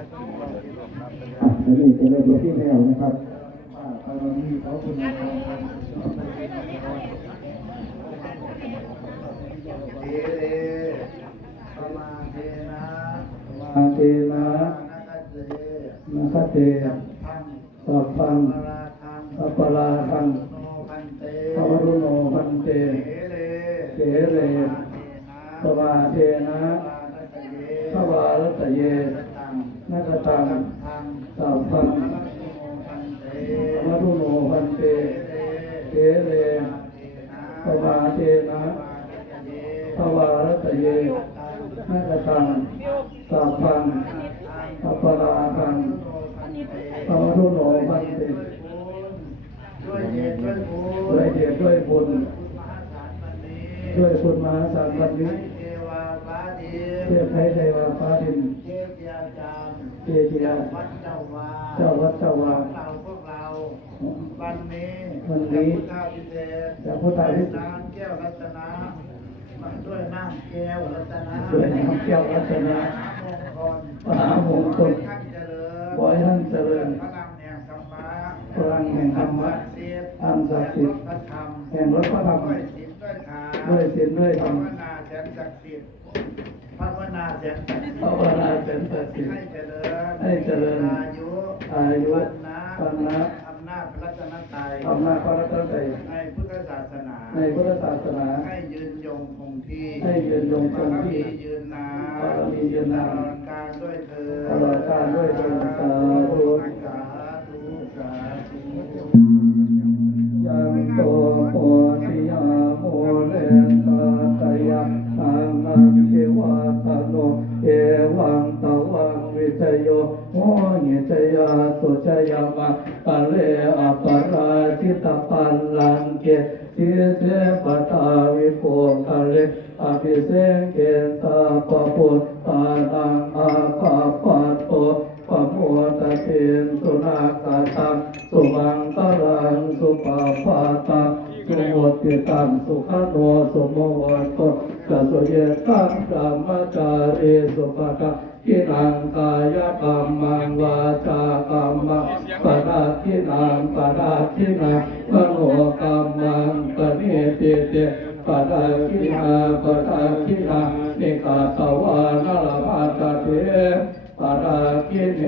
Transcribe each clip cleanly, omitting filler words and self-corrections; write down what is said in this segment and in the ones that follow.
อันนี้จะเริ่มที่แล้วนะครับตอนนี้เขาคุณเทเรสมาเทนะมาเทนะนาคเตสัพพังสัพพราทังภวรุโนพันเตเถเรสมาเทนะภวารตเยนักตังสัพพังภวรุโนพันเตเถเรสมาเทนะภวารตเยนักตังสัพพังสัพพราทังภวรุโนพันเตด้วยเหตุด้วยบุญด้วยคุณมหาศาลวันนี้เทพไทยเทวาฟ้าดินเจดีย์เจ้าวัดเจ้าวาวันนี้จากพุทธาพิเศษแก้วรัตนะด้วยน้ำแก้วรัตนะด้วยน้ำแก้วรัตนะมหามงคลขอให้ท่านเจริญพลังแห่งธรรมะอันศักดิ์สิทธิ์แห่งรถพระธรรมด้วยศีลด้วยธรรมภาวนาแสนศักดิ์สิทธิ์ภาวนาแสนศักดิ์สิทธิ์ให้เจริญอายุวันนะอำนาจพระรัตนตรัยในพุทธศาสนาให้ยืนยงคงที่บารมียืนนานตลอดกาลด้วยเถิดสาธุยังโตโพธิยาโมเลตาตยะตังนังเทวาตโนเอวังตวังวิจโยโมหิจยาสุจยามะปะเลอปราชิตปัลลังเกทิเสปตาวิโภคะเลอภิเสเกตาปะปุตตานังอาภาปัตโตปะโมตเตสุนาคาตังสุมังคลังสุปาปาตังสุโหติตังสุขโนสุโมโหโตกัสเยตังธรรมจารีสุปะกะกินังกายกรรมังวาจากรรมังปะราคินังปะราคินังมโนกรรมังปะเนติเตปะราคินาปะราคินานิกาตวานาลภาตเถปะราคิเน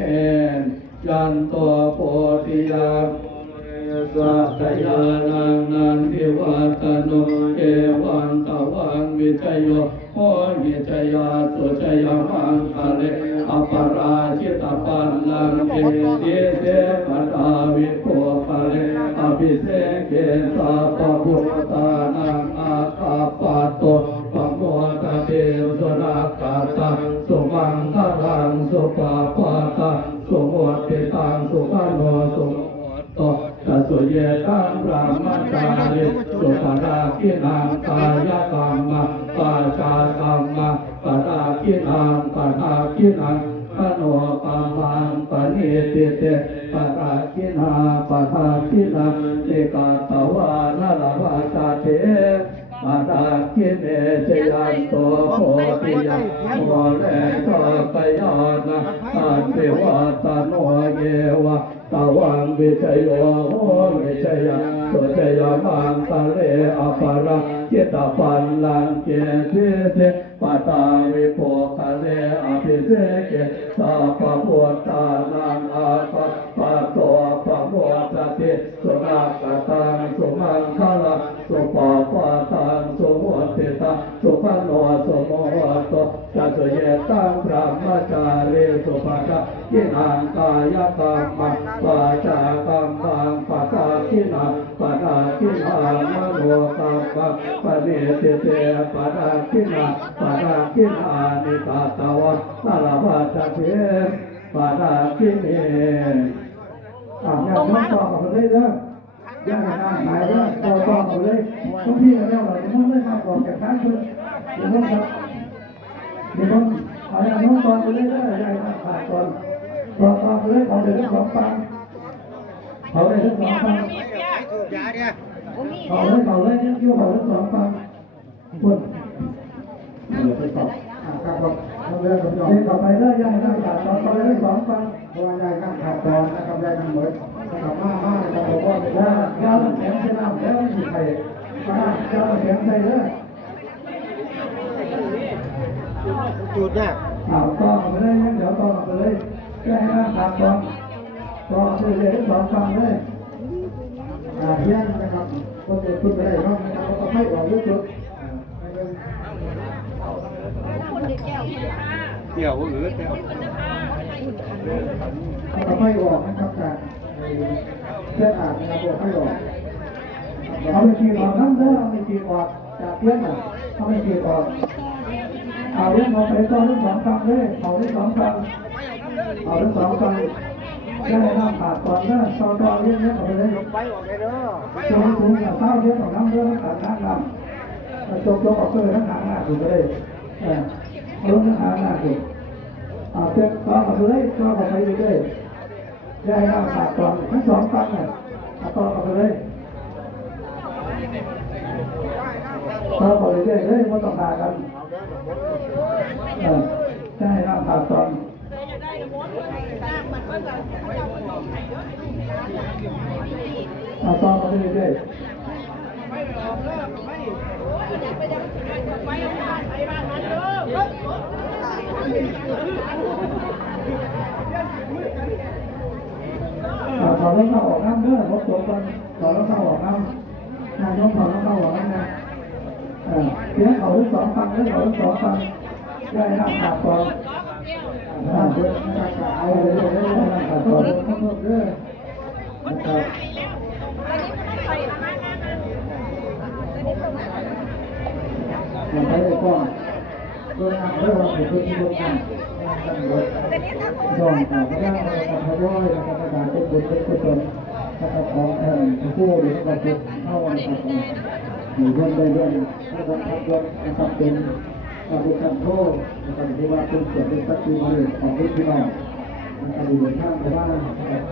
ยันโตโพธิยาสัตยานันทิวัตโนเอวังตวังวิจโยโหหิจยาสุจยามังคะเลอปราชิตปัลลังเกติเสปตาวิโภคะเลอภิเสเกสาปะพุทธานังอาคาปัตโตปะโมทะเตสุนาคาตังสุมังคลังสุปาปาตังสุโหติตังสุขโนสุโตกัสเยตังพระมัจจาริสุปาราคินังกายกรรมังปาจากรรมังปาราคินังปาราคินังมโนกรรมังปณิติเตปาราคินาปาราคินังเอกาตวานาลภาตเถปาราคิเนชยันโตโพธิยะโมเลสกยานะอาเทวาตโนเยวะตวังวิจโยโหวิจยาสุจยามังคะเลอปราชิตปัลลังเกทิเสปตาวิโภคะเลอภิเสเกสาปะพุทธานังอาภาปัตโตปะโมทะเตสุนาคตังสุมังคลังสุปาปาตังสุโหติตังสุขโนสุโมโหโตกัสเยตังพระมัจจารีสุปะกะกินังกายกรรมังวาจากรรมังปะกาคินังปะราคินังมโนกรรมังปะเนติเตปะราคินังปะราคินานิกาตวะนาลภาตเถปะราคิเนอย่าต้องต่อกันเลยเด้อย่าหาหายเด้อต่อกันเลยทุกที่แล้วเราต้องไม่ทำออกจากการเพื่อเดี๋ยวต้องครับเดี๋ยวต้องเอาอย่างน้องต่อไปเลยเด้ออย่าหาขาดก่อนต่อไปเลยเอาเดี๋ยวทั้งสองฟังเอาเลยทั้งสองฟังเอาเลยเนี่ยคิวเอาทั้งสองฟังพูดเดี๋ยวไปต่อครับผม เรื่องกับพี่น้องต่อไปเรื่องยังนั่งขาดต่อไปเรื่องสองฟัง เพราะว่ายายนั่งขาดตอนนะครับยายนั่งเหมือนนะครับมานะครับผมว่า ว่ายาวแข็งเส้นน้ำแล้วมีใครมายาวแข็งใส่เลย จุดเนี่ย ต่อไปเลยเดี๋ยวต่อไปเลยแค่นั่งขาดตอนต่อไปเลยสองฟังเลย เที่ยงนะครับก็จะขึ้นไปได้ครับนะครับก็ให้ออกยุดเกี่ยวหรือเกี่ยวก็ให้ออกนะครับจากเส้นอ่านนะครับให้ออก เอาไปฉีดออกน้ำเด้อเอาไปฉีดออกจากเพื่อนอ่ะเอาไปฉีดออกเอาเรื่องเอาไปต่อเรื่องสองฟังเลยเอาเรื่องสองฟังเอาเรื่องสองฟังได้น้ำขาดก่อนนะต่อเรื่องนี้เอาไปเลย ไปออกเลยเด้อ ตัวสูงกับเท้าเรื่องของน้ำเรื่องขาดน้ำน้ำจบออกเลยทั้งหางหน้าถูกเลยเอาเรื่องหางหน้าถูกเอาเจ้าต่อไปเลยต่อไปเรื่อยๆได้น้ำขาดก่อนทั้งสองฟังเนี่ยต่อไปเลยต่อไปเรื่อยๆเลยไม่ต้องหากันได้น้ำขาดก่อนต่อไปเรื่อยถอดรองเท้าออกน้ำเด้อรถตัวกันถอดรองเท้าออกน้ำนายกถอดรองเท้าออกน้ำนะทีนั้นเขาทั้งสองฟังแล้วเขาทั้งสองฟังได้น้ำขาดก่อนเอาเลยได้น้ำขาดก่อนเพิ่มเรื่อยนะครับมันไปได้ก่อนโดยงานเรื่องของคนที่ร่วมงานย่อมต่อพระเจ้าพระย่อยนะครับประกาศเป็นบุญเป็นกุศลนะครับของท่านผู้หรือว่าเป็นเข้านะครับหมู่ร่วมได้ด้วยนะครับทำยศนะครับเป็นบุญการโทษนะครับที่ว่าเป็นเกียรติเป็นสักดิ์ศรีของพี่น้องนะครับอยู่บนข้างพระบ้านนะครับ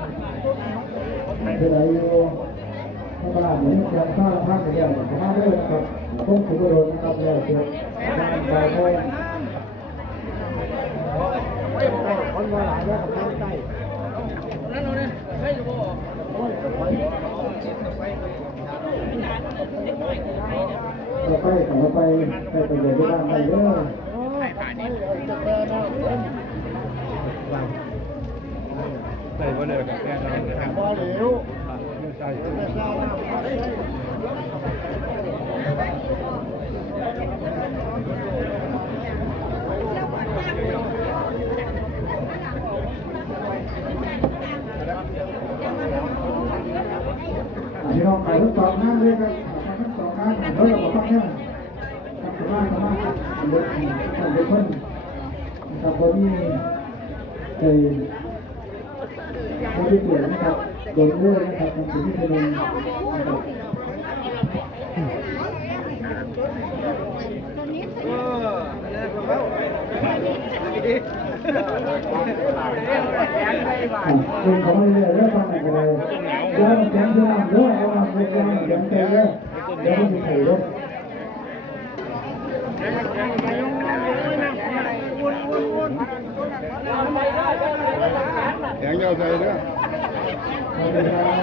ที่ไหนอยู่พระบ้านเหมือนอย่างข้าวข้าวเดียวพระบ้านด้วยนะครับต้นขุนโดนนะครับแล้วเสร็จงานบ่ายโมงคนมาหลายแล้วกับทางใต้เราไปต่อไปไปประโยชน์ที่บ้านไปเยอะใส่บ่เลยกับแฟนเรานะครับบ่เหลวใส่พี่น้องขายทั้งสองงานเลยครับทั้งสองงานแล้วเราบอกว่าเนี่ยทำมาเด็กทำเด็กคนทำบอดี้เคยบอดี้เปลี่ยนนะครับโดนเลื่อนนะครับทำสิ่งที่เป็นนะครับคุณเขาไม่เรียกเรื่องความอะไรเรื่องแข็งเรื่องเรื่องเอามาเป็นการแข็งแข็งเลยเดี๋ยวมันจะถือเลยแข็งยาวใจเด้อ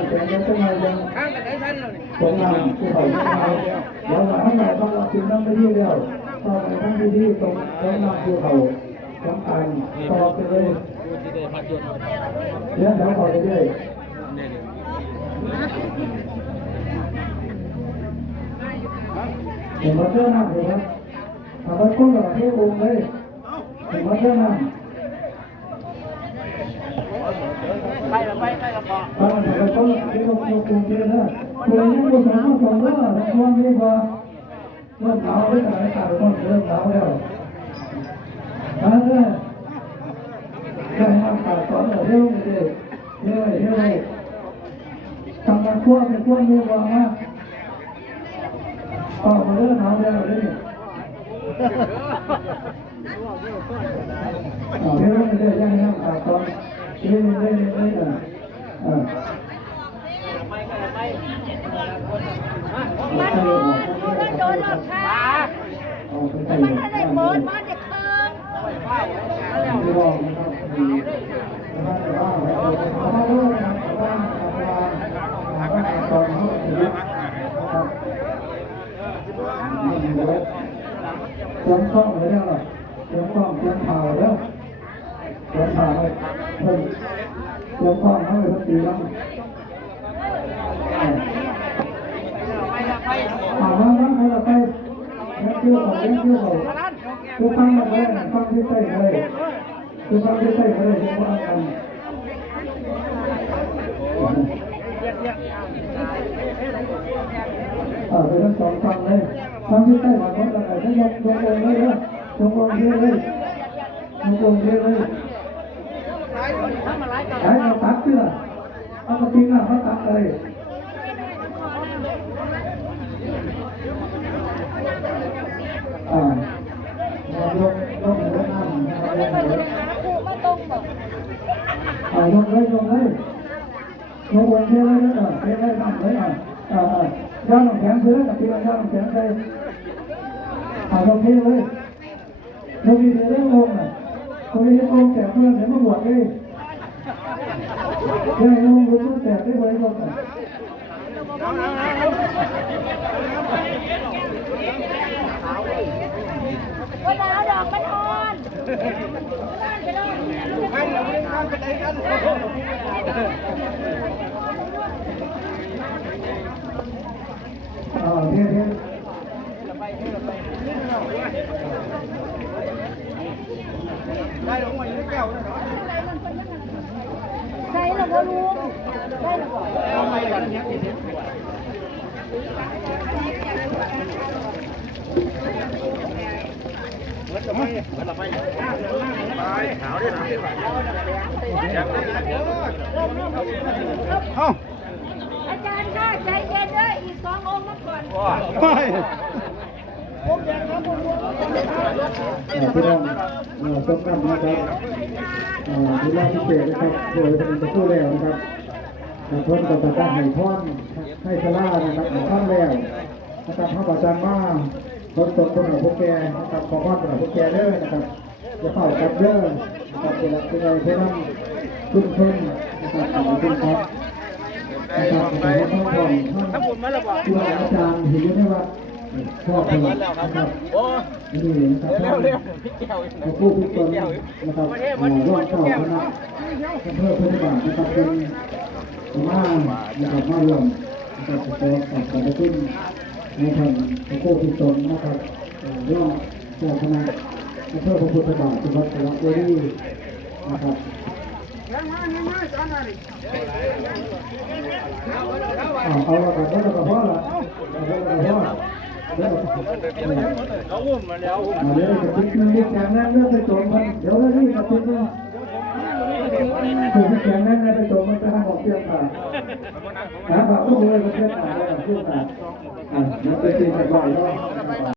แข็งยังต้องมายังตรงนั้นที่เขาที่เขาแล้วหลังจากนั้นต้องรับสิ่งนั้นไปที่เดียวต่อไปทั้งที่ตรงนั้นคือเขาต้องการต่อไปเลยเรื่องแล้วต่อไปเรื่อยเห็นมาเท่านั้นเลยครับทำให้คนเราเท่องเลยเห็นมาเท่านั้นไปกับพ่อทำให้คนเราเท่องเลยนะคนนี้คนสองคนแล้วช่วงนี้พอเริ่มหนาวไม่ต่างกันคนเริ่มหนาวแล้วนั่นเลยแค่ทำขาดสอนเราเท่เลยเท่เลยทำการคั่วเป็นคั่วมือวางมากออกมาเรื่องหนาวแล้วเลยเรื่องนี้เลยยังทำขาดสอนเรื่องมันโดนหลอดค่ะมันอะไรโบนมันจะเคิง ที่รองนะครับดีนะครับแต่ว่าเราเลิกนะครับแต่ว่าตอนเขาถือนะครับนี่เลยเตรียมกล้องเลยเนี่ยเตรียมกล้องเตรียมถ่ายแล้วเตรียมถ่ายเลยเพิ่มเตรียมกล้องให้เลยตีแล้วน้ำให้เราไปเที่ยวของเที่ยวของทุกครั้งมาเลยฟังที่ใต้เลยทุกครั้งที่ใต้เลยทุกครั้งกันเป็นทั้งสองฟังเลยฟังที่ใต้มาคนละทั้งยกลงเลยนะลงเยอะเลยลงเยอะเลยไอ้เราตัดเสื้อเอามาทิ้งอ่ะเขาตัดเลยยกหัวน้ำยกเลยยกเลยยกวนเทเลยนะเทเลยน้ำเลยย่างแข็งซื้อกับที่เราย่างแข็งใส่ยกเทเลยยกดีเรื่องลงอ่ะตรงนี้ลงแต่เพื่อนเดี๋ยวมาบวชเลยเดี๋ยวลงรู้แต่ได้ไว้ลงอ่ะวันน้าดอกมันอ่อนได้ลงมาอยู่ในแก้วเลยเหรอ ใช่หรือว่าลุงใช่หรือเปล่าเอาไปกันเนี้ยอาจารย์ก็ใจเย็นด้วยอีก2 องค์มาก่อนพี่น้องต้มกันนะครับที่แรกที่เกิดนะครับโดยเป็นตัวผู้แล้วนะครับเพิ่มกับการให้ท่อนให้สลานะครับท่อนแล้วนะครับพระอาจารย์มาทดสอบคนของพวกแกนะครับขอพรของพวกแกเด้อนะครับจะเฝ้าจับเด้อนะครับเป็นอะไรเพื่อนั่งขึ้นขึ้นนะครับขอบคุณครับนะครับขอให้ท่านท่านที่ว่าอาจารย์เห็นไหมว่าชอบเลยนะครับนี่นะครับท่านผู้พิจารณานะครับร่วมเจ้าคณะเพื่อปฏิบัตินะครับเป็นมานะครับมารวมนะครับขอขอบคุณในทางผู้พิจารณานะครับร่วมเจ้าคณะเพื่อพระพุทธบาทจังหวัดสระบุรีนะครับเอาละครับแล้วก็พอละเขาอุ้มมาแล้ว เดี๋ยวจะติดนึงแข็งแรงเรื่องไปโจมมันเดี๋ยวแล้วนี่จะติดนึงถูกแข็งแรงไปโจมมันจะทำออกเสียงขาดหาแบบต้องเลยมันเสียงขาดเลยเสียงขาดแล้วไปตีไปบ่อยแล้ว